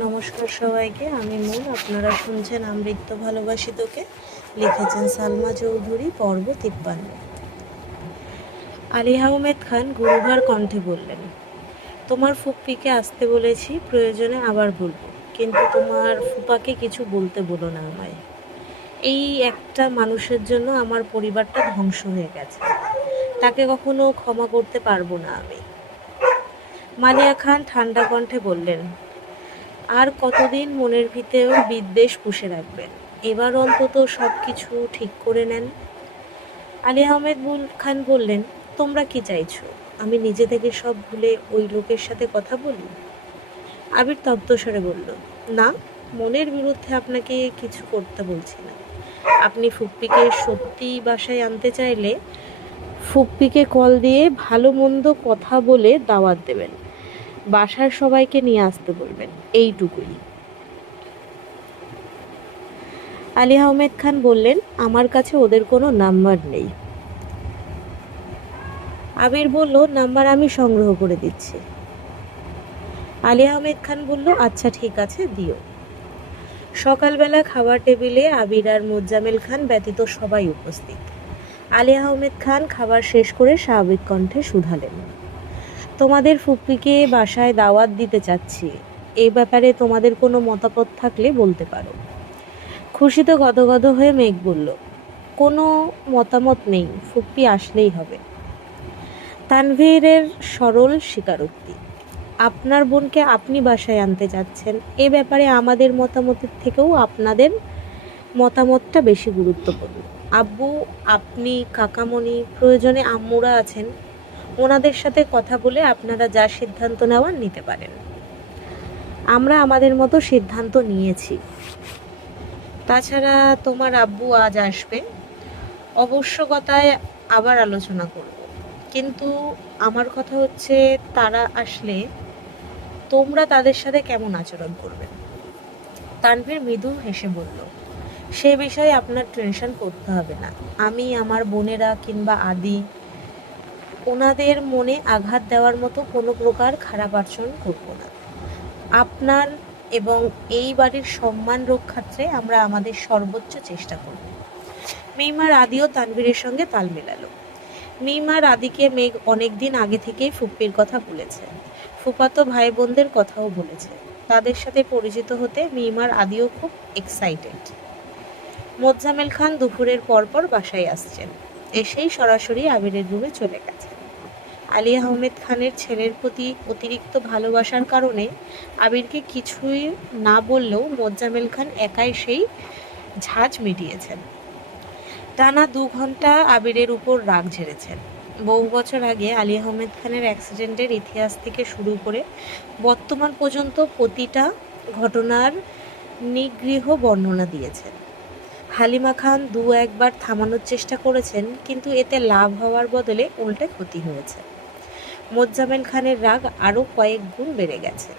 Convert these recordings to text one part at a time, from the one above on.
নমস্কার সবাইকে, আমি মন। আপনারা শুনছেন আমৃত্য ভালোবাসি তোকে। লিখেছেন সালমা চৌধুরী। পর্ব 53। আলী আহমেদ খান গুরুভার কণ্ঠে বললেন, তোমার ফুপ্পিকে আসতে বলেছি, প্রয়োজনে আবার বলবো, কিন্তু তোমার ফুপাকে কিছু বলতে বলো না আমায়। এই একটা মানুষের জন্য আমার পরিবারটা ধ্বংস হয়ে গেছে, তাকে কখনো ক্ষমা করতে পারবো না আমি। মালিয়া খান ঠান্ডা কণ্ঠে বললেন, আর কতদিন মনের ভিতরেও বিদ্বেষ পুষে রাখবেন? এবার অন্তত সব কিছু ঠিক করে নেন। আলী আহমেদ খান বললেন, তোমরা কি চাইছো? আমি নিজে থেকে সব ভুলে ওই লোকের সাথে কথা বলি? আবির তপ্তস্বরে বলল, না, মনের বিরুদ্ধে আপনাকে কিছু করতে বলছি না। আপনি ফুপ্পিকে সত্যি বাসায় আনতে চাইলে ফুপ্পিকে কল দিয়ে ভালো মন্দ কথা বলে দাওয়াত দেবেন, বাসার সবাইকে নিয়ে আসতে বলবেন, এইটুকুই। আলী আহমেদ খান বললেন, আমার কাছে ওদের কোনো নাম্বার নেই। আবির বলল, নাম্বার আমি সংগ্রহ করে দিচ্ছি। আলী আহমেদ খান বলল, আচ্ছা ঠিক আছে, দিও। সকালবেলা খাবার টেবিলে আবির আর মোজাম্মেল খান ব্যতীত সবাই উপস্থিত। আলী আহমেদ খান খাবার শেষ করে স্বাভাবিক কণ্ঠে শুধালেন, তোমাদের ফুপ্পিকে বাসায় দাওয়াত দিতে চাচ্ছি, এই ব্যাপারে তোমাদের কোনো মতামত থাকলে বলতে পারো। খুশিতে গদগদ হয়ে মেঘ বলল, কোনো মতামত নেই, ফুপ্পি আসলেই হবে। তানভীরের সরল স্বীকারোক্তি, আপনার বোনকে আপনি বাসায় আনতে যাচ্ছেন, এ ব্যাপারে আমাদের মতামতের থেকেও আপনাদের মতামতটা বেশি গুরুত্বপূর্ণ। আব্বু, আপনি, কাকামণি, প্রয়োজনে আম্মুরা আছেন, ওনাদের সাথে কথা বলে আপনারা যা সিদ্ধান্ত নেওয়ার নিতে পারেন। আমরা আমাদের মতো সিদ্ধান্ত নিয়েছি। তাছাড়া তোমার আব্বু আজ আসবে, আবশ্যকতায় আবার আলোচনা করব, কিন্তু আমার কথা হচ্ছে, তারা আসলে তোমরা তাদের সাথে কেমন আচরণ করবে? তানভীর মৃদু হেসে বলল, সে বিষয়ে আপনার টেনশন করতে হবে না। আমি, আমার বোনেরা কিংবা আদি, ওনাদের মনে আঘাত দেওয়ার মতো কোনো প্রকার খারাপ আচরণ করব না। আপনার এবং এই বাড়ির সম্মান রক্ষার্থে আমরা আমাদের সর্বোচ্চ চেষ্টা করব। মিমার আদিও তানভীরের সঙ্গে তাল মেলালো। মিমার আদিকে মেঘ অনেকদিন আগে থেকেই ফুপ্পির কথা বলেছে, ফুফাতো ভাই বোনদের কথাও বলেছে। তাদের সাথে পরিচিত হতে মিমার আদিও খুব এক্সাইটেড। মোজাম্মেল খান দুপুরের পরপর বাসায় আসছেন, এসেই সরাসরি আবিরের রুমে চলে গেছেন। আলী আহমেদ খানের ছেলের প্রতি অতিরিক্ত ভালোবাসার কারণে আবিরকে কিছুই না বললেও মোজাম্মেল খান একাই সেই ঝাঁজ মিটিয়েছেন। টানা 2 ঘন্টা আবিরের উপর রাগ ঝেড়েছেন। বহু বছর আগে আলী আহমেদ খানের অ্যাক্সিডেন্টের ইতিহাস থেকে শুরু করে বর্তমান পর্যন্ত প্রতিটা ঘটনার নিগৃহ বর্ণনা দিয়েছেন। হালিমা খান 2-1 বার থামানোর চেষ্টা করেছেন, কিন্তু এতে লাভ হওয়ার বদলে উল্টে ক্ষতি হয়েছে। মোজাম্মেল খানের রাগ আরও কয়েক গুণ বেড়ে গেছে।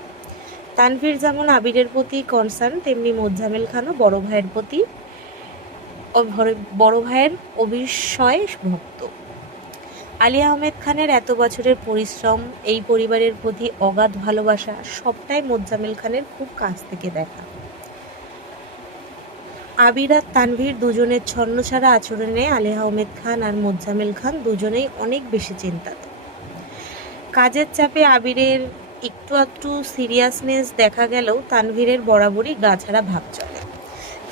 তানভীর যেমন আবিরের প্রতি কনসার্ন, তেমনি মোজাম্মেল খানও বড় ভাইয়ের অবিস্ময় ভক্ত। আলী আহমেদ খানের এত বছরের পরিশ্রম, এই পরিবারের প্রতি অগাধ ভালোবাসা, সবটাই মোজাম্মেল খানের খুব কাছ থেকে দেখা। আবির আর তানভীর দুজনের ছন্নছাড়া আচরণে আলী আহমেদ খান আর মোজাম্মেল খান দুজনেই অনেক বেশি চিন্তিত। কাজের চাপে আবিরের একটু আধটু সিরিয়াসনেস দেখা গেলেও তানভীরের বরাবরই গাছাড়া ভাব চলে।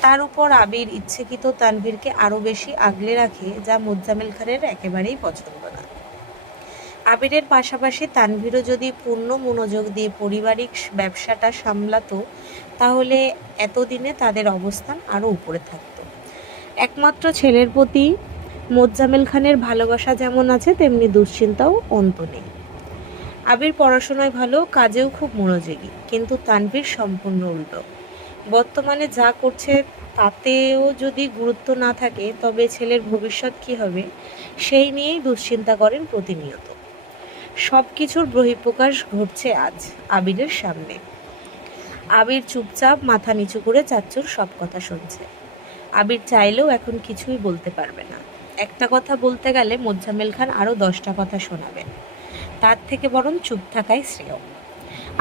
তার উপর আবির ইচ্ছাকৃত তানভীরকে আরও বেশি আগলে রাখে, যা মোজাম্মেল খানের একেবারেই পছন্দ না। আবিরের পাশাপাশি তানভীরও যদি পূর্ণ মনোযোগ দিয়ে পারিবারিক ব্যবসাটা সামলাতো, তাহলে এতদিনে তাদের অবস্থান আরও উপরে থাকত। একমাত্র ছেলের প্রতি মোজাম্মেল খানের ভালোবাসা যেমন আছে, তেমনি দুশ্চিন্তাও অন্ত নেই। আবির পড়াশোনায় ভালো, কাজেও খুব মনোযোগী, কিন্তু তানভীর সম্পূর্ণ উল্টো। বর্তমানে যা করছে তাতেও যদি গুরুত্ব না থাকে, তবে ছেলের ভবিষ্যৎ কী হবে সেই নিয়েই দুশ্চিন্তা করেন প্রতিনিয়ত। সব কিছুর বহিঃপ্রকাশ ঘটছে আজ আবিরের সামনে। আবির চুপচাপ মাথা নিচু করে চাচ্চুর সব কথা শুনছে। আবির চাইলেও এখন কিছুই বলতে পারবে না। একটা কথা বলতে গেলে মোজাম্মেল খান আরও 10টা কথা শোনাবেন, তার থেকে বরং চুপ থাকাই শ্রেয়।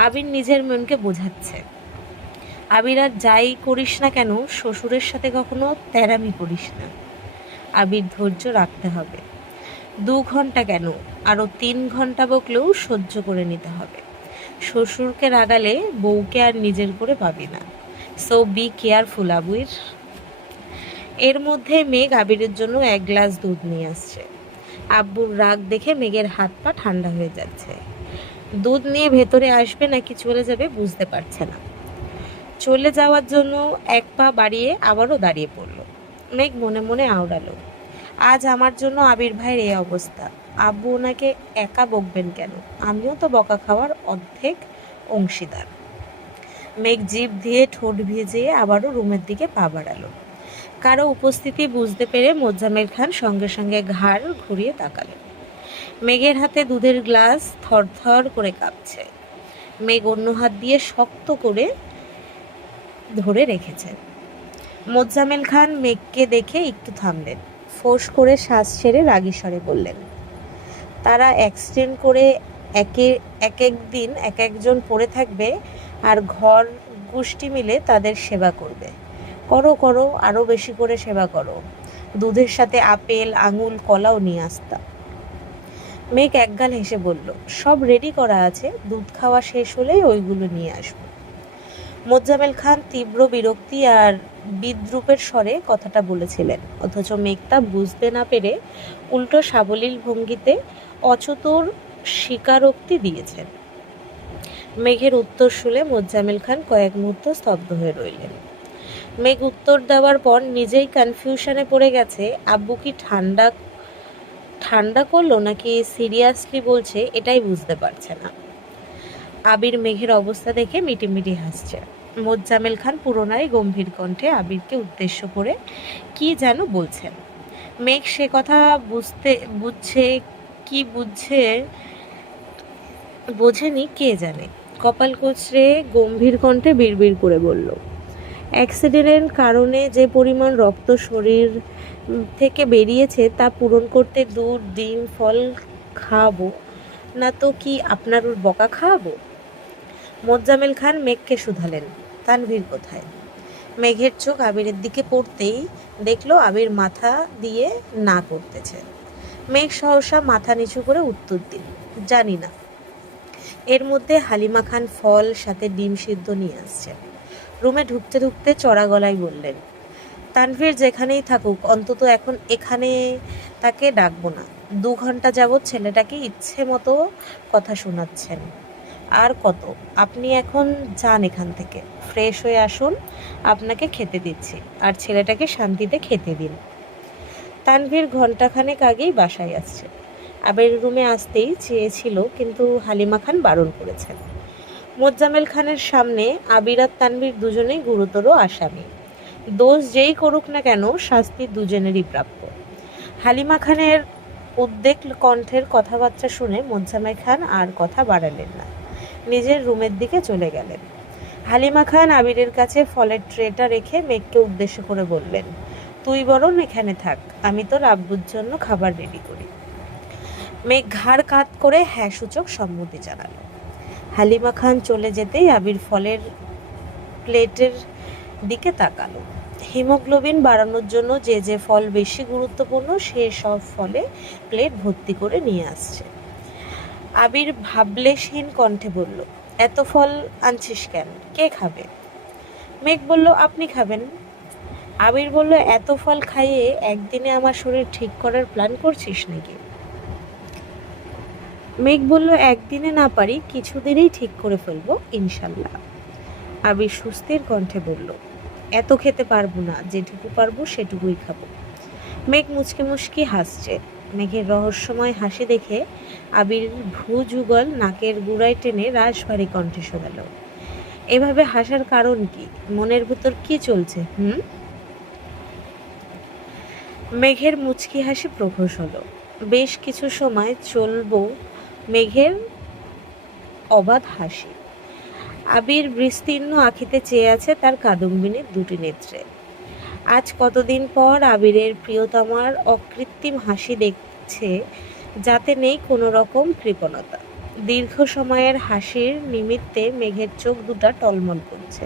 আবির নিজের মনকে বোঝাচ্ছে, আবির আর যাই করিস না কেন শ্বশুরের সাথে কখনো তেরামি করিস না। আবির ধৈর্য রাখতে হবে। 2 ঘন্টা কেন, আরও 3 ঘন্টা বকলেও সহ্য করে নিতে হবে। শ্বশুরকে রাগালে বউকে আর নিজের করে পাবি না। সো বি কেয়ারফুল আবির। এর মধ্যে মেঘ আবিরের জন্য 1 গ্লাস দুধ নিয়ে আসছে। আব্বুর রাগ দেখে মেঘের হাত পা ঠান্ডা হয়ে যাচ্ছে। দুধ নিয়ে ভেতরে আসবে নাকি চলে যাবে বুঝতে পারছে না। চলে যাওয়ার জন্য 1 পা বাড়িয়ে আবারও দাঁড়িয়ে পড়ল। মেঘ মনে মনে আওড়ালো, আজ আমার জন্য আবির ভাইয়ের এই অবস্থা। আব্বু ওনাকে একা বকবেন কেন? আমিও তো বকা খাওয়ার অর্ধেক অংশীদার। মেঘ জিভ দিয়ে ঠোঁট ভিজিয়ে আবারও রুমের দিকে পা বাড়ালো। কারো উপস্থিতি বুঝতে পেরে মোজাম্মেল খান সঙ্গে সঙ্গে ঘাড় ঘুরিয়ে তাকালেন। মেঘের হাতে দুধের গ্লাস থরথর করে কাঁপছে। মেঘ অন্য হাত দিয়ে শক্ত করে ধরে রেখেছেন। মোজাম্মেল খান মেঘকে দেখে একটু থামলেন। ফোঁস করে শ্বাস ছেড়ে রাগী স্বরে বললেন, তারা অ্যাক্সিডেন্ট করে এক একদিন এক একজন পড়ে থাকবে আর ঘর গোষ্ঠী মিলে তাদের সেবা করবে। করো করো, আরও বেশি করে সেবা করো। দুধের সাথে আপেল, আঙুল, কলাও নিয়ে আসতাম। মেঘ একগাল হেসে বলল, সব রেডি করা আছে, দুধ খাওয়া শেষ হলেই ওইগুলো নিয়ে আসবো। মোজাম্মেল খান তীব্র বিরক্তি আর বিদ্রূপের স্বরে কথাটা বলেছিলেন, অথচ মেঘ তা বুঝতে না পেরে উল্টো সাবলীল ভঙ্গিতে অচতুর স্বীকারোক্তি দিয়েছেন। মেঘের উত্তর শুনে মোজাম্মেল খান কয়েক মুহূর্ত স্তব্ধ হয়ে রইলেন। মেঘ উত্তর দেওয়ার পর নিজেই কনফিউশনে পড়ে গেছে, আব্বু কি ঠান্ডা ঠান্ডা করলো নাকি সিরিয়াসলি বলছে এটাই বুঝতে পারছে না। আবির মেঘের অবস্থা দেখে মিটিমিটি হাসছে। মোজাম্মেল খান পুরোনাই গম্ভীর কণ্ঠে আবিরকে উদ্দেশ্য করে কি যেন বলছেন। মেঘ সে কথা বুঝছে বোঝেনি কে জানে। কপাল কুঁচড়ে গম্ভীর কণ্ঠে বিড়বিড় করে বলল, অ্যাক্সিডেন্টের কারণে যে পরিমাণ রক্ত শরীর থেকে বেরিয়েছে তা পূরণ করতে দুধ, ডিম, ফল খাওয়াবো না তো কি আপনার বকা খাওয়াবো? মোজাম্মেল খান মেঘকে শুধালেন, তানভীর কোথায়? মেঘের চোখ আবিরের দিকে পড়তেই দেখলো আবির মাথা দিয়ে না করতেছে। মেঘ সহসা মাথা নিচু করে উত্তর দিল, জানি না। এর মধ্যে হালিমা খান ফল সাথে ডিম সিদ্ধ নিয়ে আসছেন। রুমে ঢুকতে ঢুকতে চড়া গলায় বললেন, তানভীর যেখানেই থাকুক অন্তত এখন এখানে তাকে ডাকবো না। 2 ঘন্টা যাবৎ ছেলেটাকে ইচ্ছে মতো কথা শোনাচ্ছেন। আর কত? আপনি এখন যান এখান থেকে, ফ্রেশ হয়ে আসুন, আপনাকে খেতে দিচ্ছি, আর ছেলেটাকে শান্তিতে খেতে দিন। তানভীর ঘণ্টাখানেক আগেই বাসায় আসছে। আবির রুমে আসতেই চেয়েছিল, কিন্তু হালিমা খান বারণ করেছেন। মোজাম্মেল খানের সামনে আবির আর তানভীর দুজনেই গুরুতর আসামি। দোষ যেই করুক না কেন শাস্তি দুজনেরই প্রাপ্য। হালিমা খানের উদ্বেগ কণ্ঠের কথাবার্তা শুনে মোজাম্মেল খান আর কথা বাড়ালেন না, নিজের রুমের দিকে চলে গেলেন। হালিমা খান আবিরের কাছে ফলের ট্রেটা রেখে মেঘকে উদ্দেশ্য করে বললেন, তুই বরং এখানে থাক, আমি তোর আব্বুর জন্য খাবার রেডি করি। মেঘ ঘাড় কাত করে হ্যাঁ সূচক সম্মতি জানালো। হালিমা খান চলে যেতেই আবির ফলের প্লেটের দিকে তাকালো। হিমোগ্লোবিন বাড়ানোর জন্য যে যে ফল বেশি গুরুত্বপূর্ণ সে সব ফলে প্লেট ভর্তি করে নিয়ে আসছে। আবির ভাবলেশহীন কণ্ঠে বলল, এত ফল আনছিস কেন? কে খাবে? মেঘ বলল, আপনি খাবেন। আবির বলল, এত ফল খাইয়ে একদিনে আমার শরীর ঠিক করার প্ল্যান করছিস নাকি? মেঘ বলল, একদিনে না পারি, কিছুদিনেই ঠিক করে ফেলবো ইনশাল্লাহ। আবির সুস্থির কণ্ঠে বলল, এত খেতে পারবো না, যেটুকু পারবো সেটুকুই খাবো। মেঘ মুচকি মুচকি হাসছে। মেঘের রহস্যময় হাসি দেখে আবির ভ্রুযুগল নাকের গুড়ায় টেনে রাশভারী কণ্ঠে শোনাল, এভাবে হাসার কারণ কি? মনের ভিতর কি চলছে? মেঘের মুচকি হাসি প্রখর হলো। বেশ কিছু সময় চলব মেঘের অবাধ হাসি। আবির বিস্তীর্ণ আখিতে চেয়ে আছে তার কাদম্বিনীর দুটি নেত্রে। আজ কতদিন পর আবিরের প্রিয়তমার অকৃত্রিম হাসি দেখছে, যাতে নেই কোনো রকম কৃপণতা। দীর্ঘ সময়ের হাসির নিমিত্তে মেঘের চোখ দুটা টলমল করছে।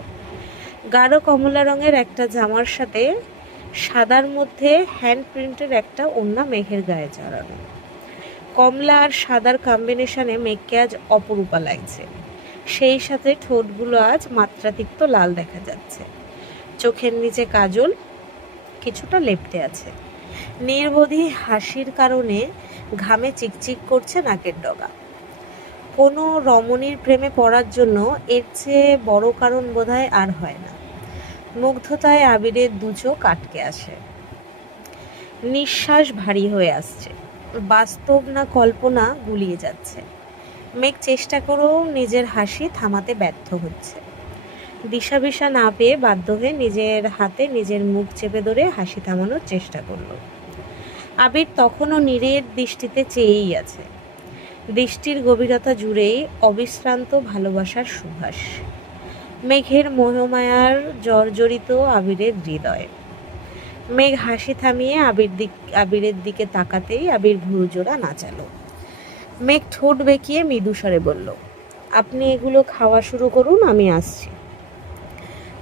গাঢ় কমলা রঙের একটা জামার সাথে সাদার মধ্যে হ্যান্ড প্রিন্টের একটা ওড়না মেঘের গায়ে জড়ানো। কমলা আর সাদার কম্বিনেশনে মেঘকে আজ অপরূপা লাগছে। সেই সাথে ঠোঁটগুলো আজ মাত্রাতিক্ত লাল দেখা যাচ্ছে। চোখের নিচে কাজল কিছুটা লেপ্টে আছে। নির্বোধী হাসির কারণে ঘামে চিকচিক করছে নাকের ডগা। কোনো রমণীর প্রেমে পড়ার জন্য এর চেয়ে বড় কারণ বোধহয় আর হয় না। মুগ্ধতায় আবিরের দু চোখ আটকে আসে, নিঃশ্বাস ভারী হয়ে আসছে। বাস্তব না কল্পনা গুলিয়ে যাচ্ছে। মেঘ চেষ্টা করেও নিজের হাসি থামাতে ব্যর্থ হচ্ছে। দিশা না পেয়ে বাধ্য হয়ে নিজের হাতে নিজের মুখ চেপে ধরে হাসি থামানোর চেষ্টা করল। আবির তখনও নীরের দৃষ্টিতে চেয়েই আছে। দৃষ্টির গভীরতা জুড়েই অবিশ্রান্ত ভালোবাসার সুভাষ। মেঘের মোহমায়ার জর্জরিত আবিরের হৃদয়। মেঘ হাসি থামিয়ে আবিরের দিকে তাকাতেই আবির ভুরুজোড়া নাচালো। মেঘ ঠোঁট বেঁকিয়ে মৃদুস্বরে বলল, আপনি এগুলো খাওয়া শুরু করুন, আমি আসছি।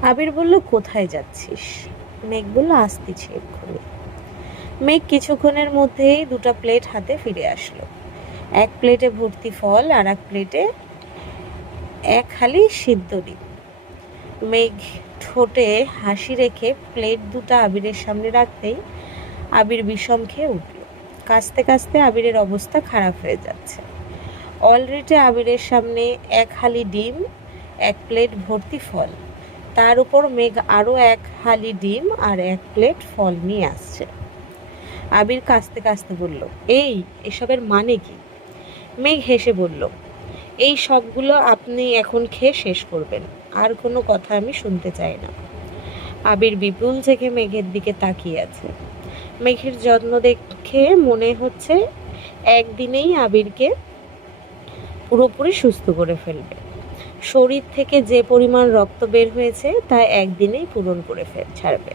আবির বলল, কোথায় যাচ্ছিস? মেঘ বলল, আসতেছি এক্ষুনি। মেঘ কিছুক্ষণের মধ্যেই দুটো প্লেট হাতে ফিরে আসলো। এক প্লেটে ভর্তি ফল আর এক প্লেটে এক হালি সিদ্ধ ডিম। মেঘ ঠোঁটে হাসি রেখে প্লেট দুটো আবিরের সামনে রাখতেই আবির বিষম খেয়ে উঠল। কাঁচতে কাঁচতে আবিরের অবস্থা খারাপ হয়ে যাচ্ছে। অলরেডি আবিরের সামনে এক হালি ডিম, এক প্লেট ভর্তি ফল, তার উপর মেঘ আরও এক হালি ডিম আর এক প্লেট ফল নিয়ে আসছে। আবির কাঁচতে কাঁচতে বলল, এসবের মানে কি? মেঘ হেসে বলল, এই সবগুলো আপনি এখন খেয়ে শেষ করবেন, আর কোনো কথা আমি শুনতে চাই না। আবির বিপুল থেকে মেঘের দিকে তাকিয়ে আছে। মেঘের যত্ন দেখে মনে হচ্ছে একদিনেই আবিরকে পুরোপুরি সুস্থ করে ফেলবে। শরীর থেকে যে পরিমাণ রক্ত বের হয়েছে তা একদিনেই পূরণ করে ছাড়বে।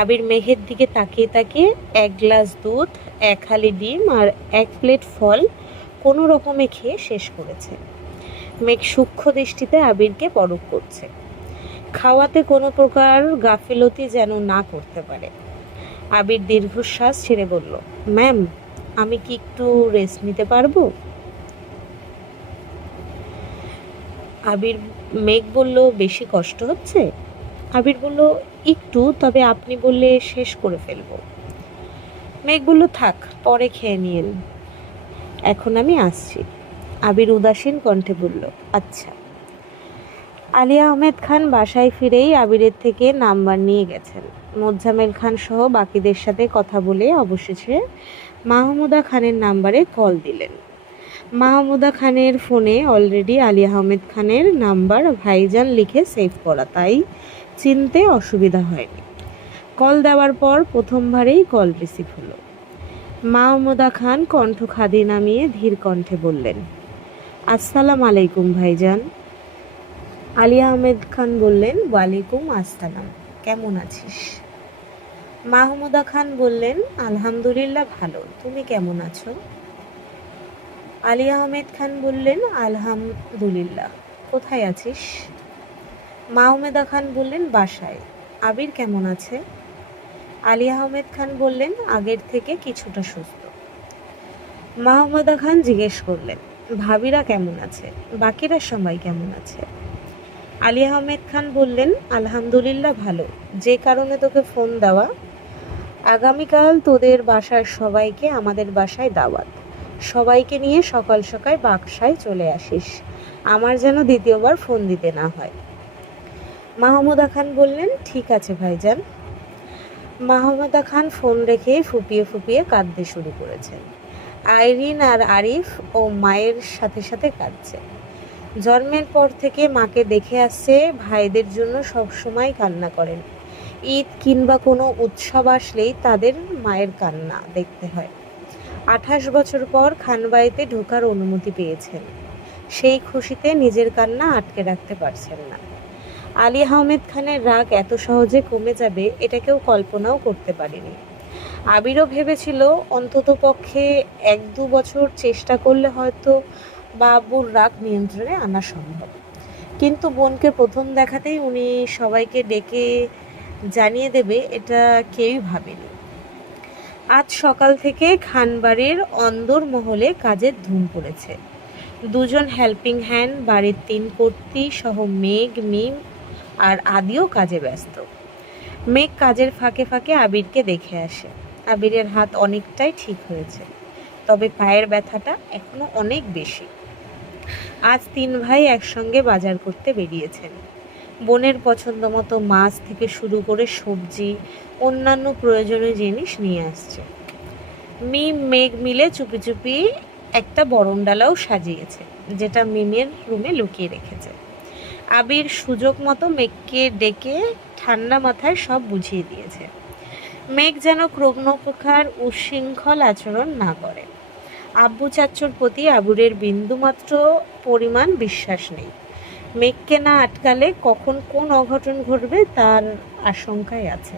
আবির মেঘের দিকে তাকিয়ে তাকিয়ে এক গ্লাস দুধ, এক হালি ডিম আর এক প্লেট ফল কোনো রকমে খেয়ে শেষ করেছে। মেঘ সূক্ষ্ম দৃষ্টিতে আবিরকে পরখ করছে। খাওয়াতে কোনো প্রকার গাফিলতি যেন না করতে পারে। আবির দীর্ঘশ্বাস ছেড়ে বলল, ম্যাম, আমি কি একটু রেস্ট নিতে পারবো? মেঘ বলল, বেশি কষ্ট হচ্ছে? আবির বলল, একটু, তবে আপনি বললে শেষ করে ফেলবো। মেঘ বলল, থাক, পরে খেয়ে নিন, এখন আমি আসছি। আবির উদাসীন কণ্ঠে বলল, আচ্ছা। আলিয়া আহমেদ খান বাসায় ফিরেই আবিরের থেকে নাম্বার নিয়ে গেছেন। মোজাম্মেল খান সহ বাকিদের সাথে কথা বলে অবশেষে মাহমুদা খানের নাম্বারে কল দিলেন। মাহমুদা খানের ফোনে অলরেডি আলিয়া আহমেদ খানের নাম্বার ভাইজান লিখে সেভ করা, তাই চিনতে অসুবিধা হয়নি। কল দেওয়ার পর প্রথমবারেই কল রিসিভ হলো। মাহমুদা খান কণ্ঠ খাদি নামিয়ে ধীর কণ্ঠে বললেন, আসসালাম আলাইকুম ভাইজান। আলিয়া আহমেদ খান বললেন, ওয়ালাইকুম আসসালাম, কেমন আছিস? মাহমুদা খান বললেন, আলহামদুলিল্লাহ ভালো, তুমি কেমন আছো? আলিয়া আহমেদ খান বললেন, আলহামদুলিল্লাহ। কোথায় আছিস? মাহমুদা খান বললেন, বাসায়। আবির কেমন আছে? আলিয়া আহমেদ খান বললেন, আগের থেকে কিছুটা সুস্থ। মাহমুদা খান জিজ্ঞেস করলেন, ভাবিরা কেমন আছে? বাকিরা সবাই কেমন আছে? আলিয়া আহমেদ খান বললেন, আলহামদুলিল্লাহ ভালো, যে কারণে তোকে ফোন দেওয়া, আগামীকাল তোদের বাসার সবাইকে আমাদের বাসায় দাওয়াত। সবাইকে নিয়ে সকাল সকাল বাসায় চলে আসিস, আমার যেন দ্বিতীয়বার ফোন দিতে না হয়। মাহমুদা খান বললেন, ঠিক আছে ভাইজান। মাহমুদা খান ফোন রেখে ফুপিয়ে ফুপিয়ে কাঁদতে শুরু করেছেন। আইরিন আর আরিফ ও মায়ের সাথে সাথে কাঁদছে। জন্মের পর থেকে মাকে দেখে আসছে, ভাইদের জন্য সবসময় কান্না করেন। ঈদ কিংবা কোনো উৎসব আসলেই তাদের মায়ের কান্না দেখতে হয়। 28 বছর পর খানবাড়িতে ঢোকার অনুমতি পেয়েছেন, সেই খুশিতে নিজের কান্না আটকে রাখতে পারছেন না। আলী আহমেদ খানের রাগ এত সহজে কমে যাবে এটা কেউ কল্পনাও করতে পারেনি। আবিরও ভেবেছিল অন্তত পক্ষে 1-2 বছর চেষ্টা করলে হয়তো বাবুর রাগ নিয়ন্ত্রণে আনা সম্ভব, কিন্তু বোনকে প্রথম দেখাতেই উনি সবাইকে ডেকে জানিয়ে দেবে, এটা কেউই ভাবেনি। আজ সকাল থেকে খানবাড়ির অন্দরমহলে কাজের ধুম পড়েছে। দুজন হেল্পিং হ্যান্ড, বাড়ির 3 কর্ত্রী সহ মেঘ, মিম আর আদিও কাজে ব্যস্ত। মেঘ কাজের ফাঁকে ফাঁকে আবিরকে দেখে আসে। আবিরের হাত অনেকটাই ঠিক হয়েছে, তবে পায়ের ব্যথাটা এখনো অনেক বেশি। আজ 3 ভাই একসঙ্গে বাজার করতে বেরিয়েছেন। বোনের পছন্দ মতো মাছ থেকে শুরু করে সবজি, অন্যান্য প্রয়োজনীয় জিনিস নিয়ে আসছে। মিম, মেঘ মিলে চুপি চুপি একটা বরণডালাও সাজিয়েছে, যেটা মিমের রুমে লুকিয়ে রেখেছে। আবির সুযোগ মতো মেঘকে ডেকে ঠান্ডা মাথায় সব বুঝিয়ে দিয়েছে। মেঘ যেন কোনো প্রকার উচ্ছৃঙ্খল আচরণ না করে। আব্বু চাচ্চুর প্রতি আবুরের বিন্দুমাত্র পরিমাণ বিশ্বাস নেই। মেঘকে না আটকালে কখন কোন অঘটন ঘটবে তার আশঙ্কাই আছে।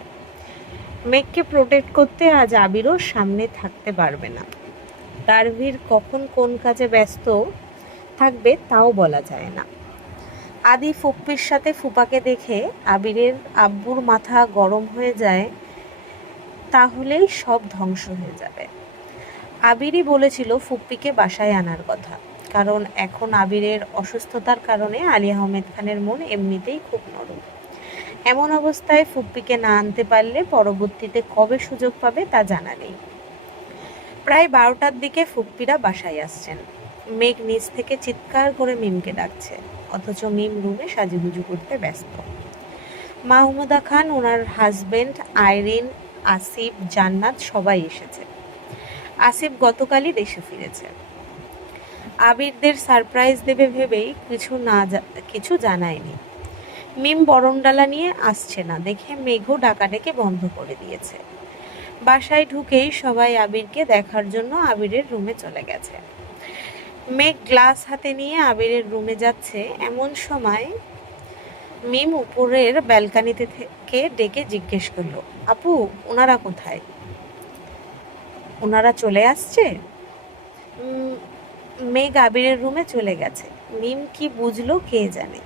মেঘকে প্রোটেক্ট করতে আজ আবিরও সামনে থাকতে পারবে না। তারভীর কখন কোন কাজে ব্যস্ত থাকবে তাও বলা যায় না। আদি ফুপ্পির সাথে ফুপাকে দেখে আবিরের আব্বুর মাথা গরম হয়ে যায়, তাহলেই সব ধ্বংস হয়ে যাবে। আবিরই বলেছিল ফুপ্পিকে বাসায় আনার কথা, কারণ এখন আবিরের অসুস্থতার কারণে আলী আহমেদ খানের মন এমনিতেই খুব নরম। এমন অবস্থায় ফুপ্পিকে না আনতে পারলে পরবর্তীতে কবে সুযোগ পাবে তা জানা নেই। প্রায় 12টার দিকে ফুপ্পিরা বাসায় আসছেন। মেঘ নিচ থেকে চিৎকার করে মিমকে ডাকছে, অথচ মিম রুমে সাজুগুজু করতে ব্যস্ত। মাহমুদা খান, ওনার হাজবেন্ড, আইরিন, আসিফ, জান্নাত সবাই এসেছে। আসিফ গতকালই দেশে ফিরেছে। আবিরদের সারপ্রাইজ দেবে ভেবেই কিছু জানায়নি। মিম বরণডালা নিয়ে আসছে না দেখে মেঘও ডাকাডেকে বন্ধ করে দিয়েছে। বাসায় ঢুকেই সবাই আবিরকে দেখার জন্য আবিরের রুমে চলে গেছে। মেঘ গ্লাস হাতে নিয়ে আবিরের রুমে যাচ্ছে, এমন সময় মিম উপরের ব্যালকানিতে থেকে ডেকে জিজ্ঞেস করলো, আপু ওনারা কোথায়? ওনারা চলে আসছে? মেঘ আবিরের রুমে চলে গেছে। মিম কি বুঝলো কে জানে।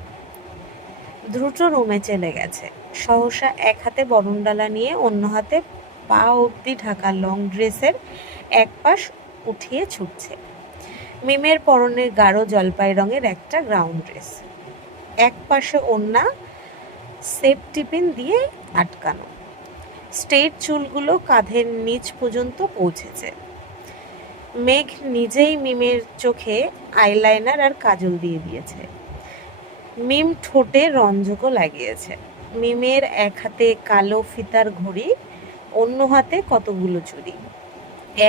দ্রুত রুমে চলে গেছে। সহসা এক হাতে বরণডালা নিয়ে অন্য হাতে পা অবধি ঢাকা লং ড্রেসের এক পাশ উঠিয়ে ছুটছে। মিমের পরনের গাঢ় জলপাই রঙের একটা গ্রাউন্ড ড্রেস, এক পাশে ওড়না সেফটি পিন দিয়ে আটকানো। স্ট্রেট চুলগুলো কাঁধের নিচ পর্যন্ত পৌঁছেছে। মেঘ নিজেই মিমের চোখে আইলাইনার আর কাজল দিয়ে দিয়েছে। মিম ঠোঁটে রঞ্জকও লাগিয়েছে। মিমের এক হাতে কালো ফিতার ঘড়ি, অন্য হাতে কতগুলো চুড়ি,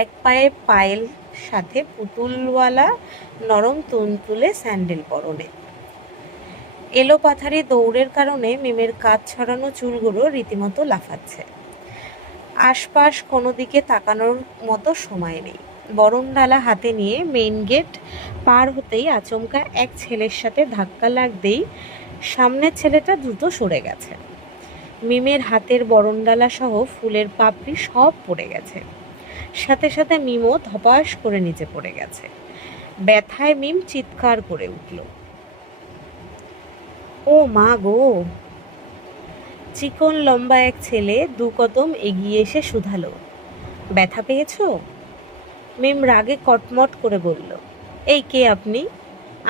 এক পায়ে পায়েল, সাথে পুতুলওয়ালা নরম তুলতুলে স্যান্ডেল পরনে। এলোপাথারি দৌড়ের কারণে মিমের কাঁধ ছড়ানো চুলগুলো রীতিমতো লাফাচ্ছে। আশপাশ কোনো দিকে তাকানোর মতো সময় নেই। বরণডালা হাতে নিয়ে মেইন গেট পার হতেই আচমকা এক ছেলের সাথে ধাক্কা লাগতেই সামনের ছেলেটা দ্রুত সরে গেছে। মিমের হাতের বরণডালা সহ ফুলের পাপড়ি সব পড়ে গেছে। সাথে সাথে মিমও ধপাস করে নিচে পড়ে গেছে। ব্যথায় মিম চিৎকার করে উঠল, ও মা গো! চিকন লম্বা এক ছেলে 2 কদম এগিয়ে এসে শুধালো, ব্যথা পেয়েছো? মিম রাগে কটমট করে বলল, এই কে আপনি?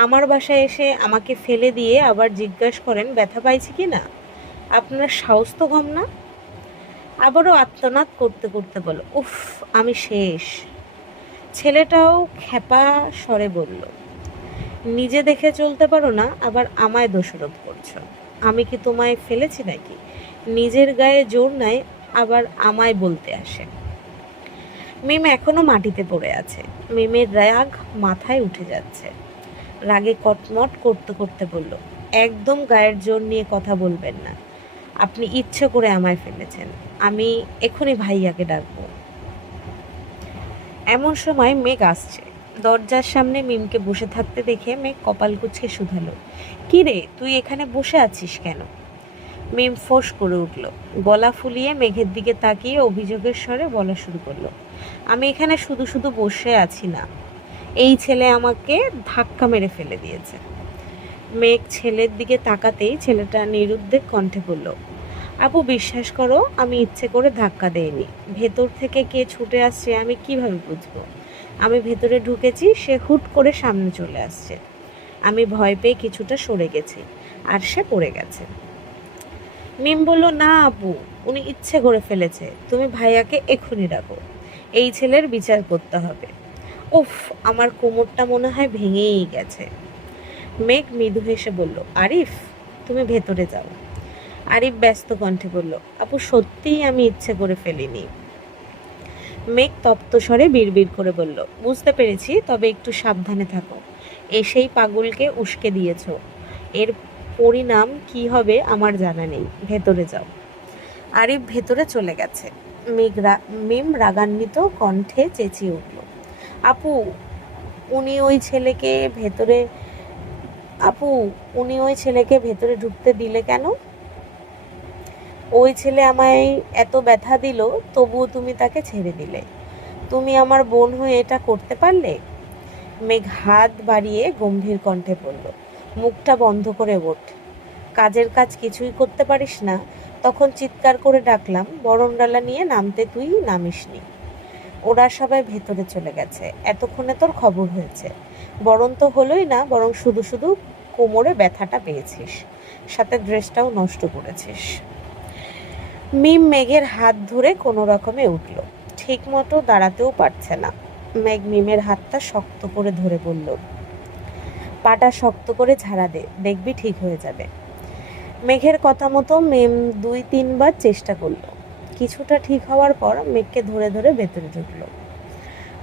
আমার বাসায় এসে আমাকে ফেলে দিয়ে আবার জিজ্ঞাসা করেন ব্যথা পাইছি কি না? আপনার সাহস তো কম না। আবারও আত্মনাদ করতে করতে বলল, উফ আমি শেষ। ছেলেটাও খেপা স্বরে বলল, নিজে দেখে চলতে পারো না, আবার আমায় দোষারোপ করছো। আমি কি তোমায় ফেলেছি নাকি? নিজের গায়ে জোর নাই, আবার আমায় বলতে আসে। মিম এখনো মাটিতে পড়ে আছে। মিমের রাগ মাথায় উঠে যাচ্ছে। রাগে কটমট করতে করতে বলল, একদম গায়ের জোর নিয়ে কথা বলবেন না। আপনি ইচ্ছে করে আমায় ফেলেছেন। আমি এখনই ভাইয়াকে ডাকবো। এমন সময় মেঘ আসছে। দরজার সামনে মিমকে বসে থাকতে দেখে মেঘ কপাল কুঁচকে শুধালো, কি রে তুই এখানে বসে আছিস কেন? মিম ফোঁস করে উঠল। গলা ফুলিয়ে মেঘের দিকে তাকিয়ে অভিযোগের স্বরে বলা শুরু করলো, আমি এখানে শুধু শুধু বসে আছি না, এই ছেলে আমাকে ধাক্কা মেরে ফেলে দিয়েছে। মেঘ ছেলের দিকে তাকাতেই ছেলেটা নিরুদ্বেগ কণ্ঠে বলল, আপু বিশ্বাস করো, আমি ইচ্ছে করে ধাক্কা দেইনি। ভেতর থেকে কে ছুটে আসছে আমি কিভাবে বুঝবো? আমি ভেতরে ঢুকেছি, সে হুট করে সামনে চলে আসছে। আমি ভয় পেয়ে কিছুটা সরে গেছি, আর সে পড়ে গেছে। মিম বলল, না আপু, উনি ইচ্ছে করে ফেলেছে। তুমি ভাইয়াকে এক্ষুনি ডাকো, এই ছেলের বিচার করতে হবে। উফ, আমার কোমরটা মনে হয় ভেঙেই গেছে। মেঘ মৃদু হেসে বলল, আরিফ তুমি ভেতরে যাও। আরিফ ব্যস্ত কণ্ঠে বলল, আপু সত্যিই আমি ইচ্ছে করে ফেলিনি। মেঘ তপ্ত স্বরে বিড়বিড় করে বলল, বুঝতে পেরেছি, তবে একটু সাবধানে থাকো। এসেই পাগলকে উস্কে দিয়েছ, এর পরিণাম কি হবে আমার জানা নেই। ভেতরে যাও। আরিফ ভেতরে চলে গেছে। মিম রাগান্বিত কণ্ঠে চেঁচিয়ে উঠল, আপু উনি ওই ছেলেকে ভেতরে আপু উনি ওই ছেলেকে ভেতরে ঢুকতে দিলে কেন? ওই ছেলে আমায় এত ব্যথা দিল, তবুও তুমি তাকে ছেড়ে দিলে। তুমি আমার বোন হয়ে এটা করতে পারলে? মেঘ হাত বাড়িয়ে গম্ভীর কণ্ঠে বলল, মুখটা বন্ধ করে ওঠ। কাজের কাজ কিছুই করতে পারিস না, তখন চিৎকার করে ডাকলাম, বরণডালা নিয়ে নামতে তুই নামিসনি। ওরা সবাই ভেতরে চলে গেছে, এতক্ষণে তোর খবর হয়েছে। বরণ তো হলোই না, বরং শুধু শুধু কোমরে ব্যথাটা পেয়েছিস, সাথে ড্রেসটাও নষ্ট করেছিস। মিম মেঘের হাত ধরে কোনো রকমে উঠল, ঠিক মতো দাঁড়াতেও পারছে না। মেঘ মিমের হাতটা শক্ত করে ধরে বলল, পাটা শক্ত করে ঝাড়া দে, দেখবি ঠিক হয়ে যাবে। মেঘের কথা মতো মিম 2-3 বার চেষ্টা করলো। কিছুটা ঠিক হওয়ার পর মেঘকে ধরে ধরে ভেতরে ঢুকলো।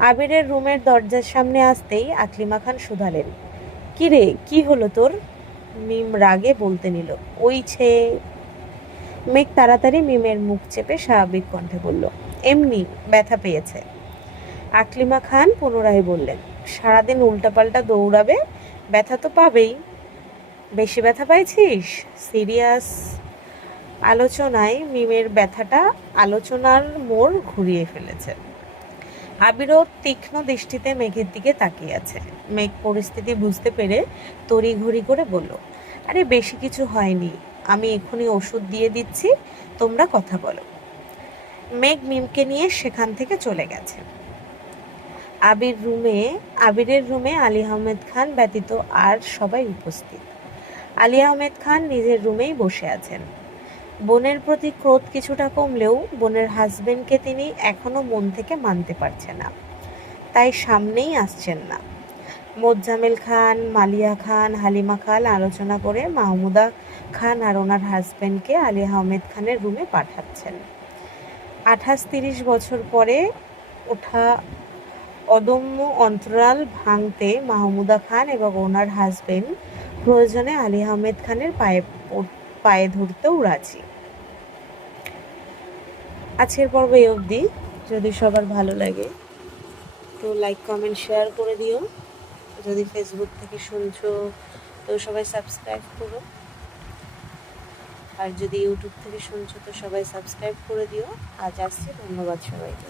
আবিরের রুমের দরজার সামনে আসতেই আকলিমা খান শুধালেন, কি রে, কি হলো তোর? মিম রাগে বলতে নিল, ওই ছে। মেঘ তাড়াতাড়ি মিমের মুখ চেপে স্বাভাবিক কণ্ঠে বলল, এমনি ব্যথা পেয়েছে। আকলিমা খান পুনরায় বললেন, সারাদিন উল্টাপাল্টা দৌড়াবে, ব্যথা তো পাবেই। বেশি ব্যথা পাইছিস? সিরিয়াস? আলোচনায় মিমের ব্যথাটা আলোচনার মোড় ঘুরিয়ে ফেলেছে। আবিরও তীক্ষ্ণ দৃষ্টিতে মেঘের দিকে তাকিয়ে আছে। মেঘ পরিস্থিতি বুঝতে পেরে তড়িঘড়ি করে বলল, আরে বেশি কিছু হয়নি, আমি এখনই ওষুধ দিয়ে দিচ্ছি, তোমরা কথা বলো। মেঘ মিমকে নিয়ে সেখান থেকে চলে গেছে। আবিরের রুমে আলী আহমেদ খান ব্যতীত আর সবাই উপস্থিত। আলী আহমেদ খান নিজের রুমেই বসে আছেন। বোনের প্রতি ক্রোধ কিছুটা কমলেও বোনের হাজবেন্ডকে তিনি এখনো মন থেকে মানতে পারছেন না, তাই সামনেই আসছেন না। মোজাম্মেল খান, মালিয়া খান, হালিমা খান আলোচনা করে মাহমুদা খান আর ওনার হাজবেন্ডকে আলী আহমেদ খানের রুমে পাঠাচ্ছেন। 28-30 বছর পরে ওঠা অদম্য অন্তরাল ভাঙতে মাহমুদা খান এবং ওনার হাজবেন্ড প্রয়োজনে আলী আহমেদ খানের পায়ে ধরতেও রাজি। আজকের পর্ব এই অবধি। যদি সবার ভালো লাগে তো লাইক কমেন্ট শেয়ার করে দিও। যদি ফেসবুক থেকে শুনছো তো সবাই সাবস্ক্রাইব করো, আর যদি ইউটিউব থেকে শুনছো তো সবাই সাবস্ক্রাইব করে দিও। আজ আসছি, ধন্যবাদ সবাইকে।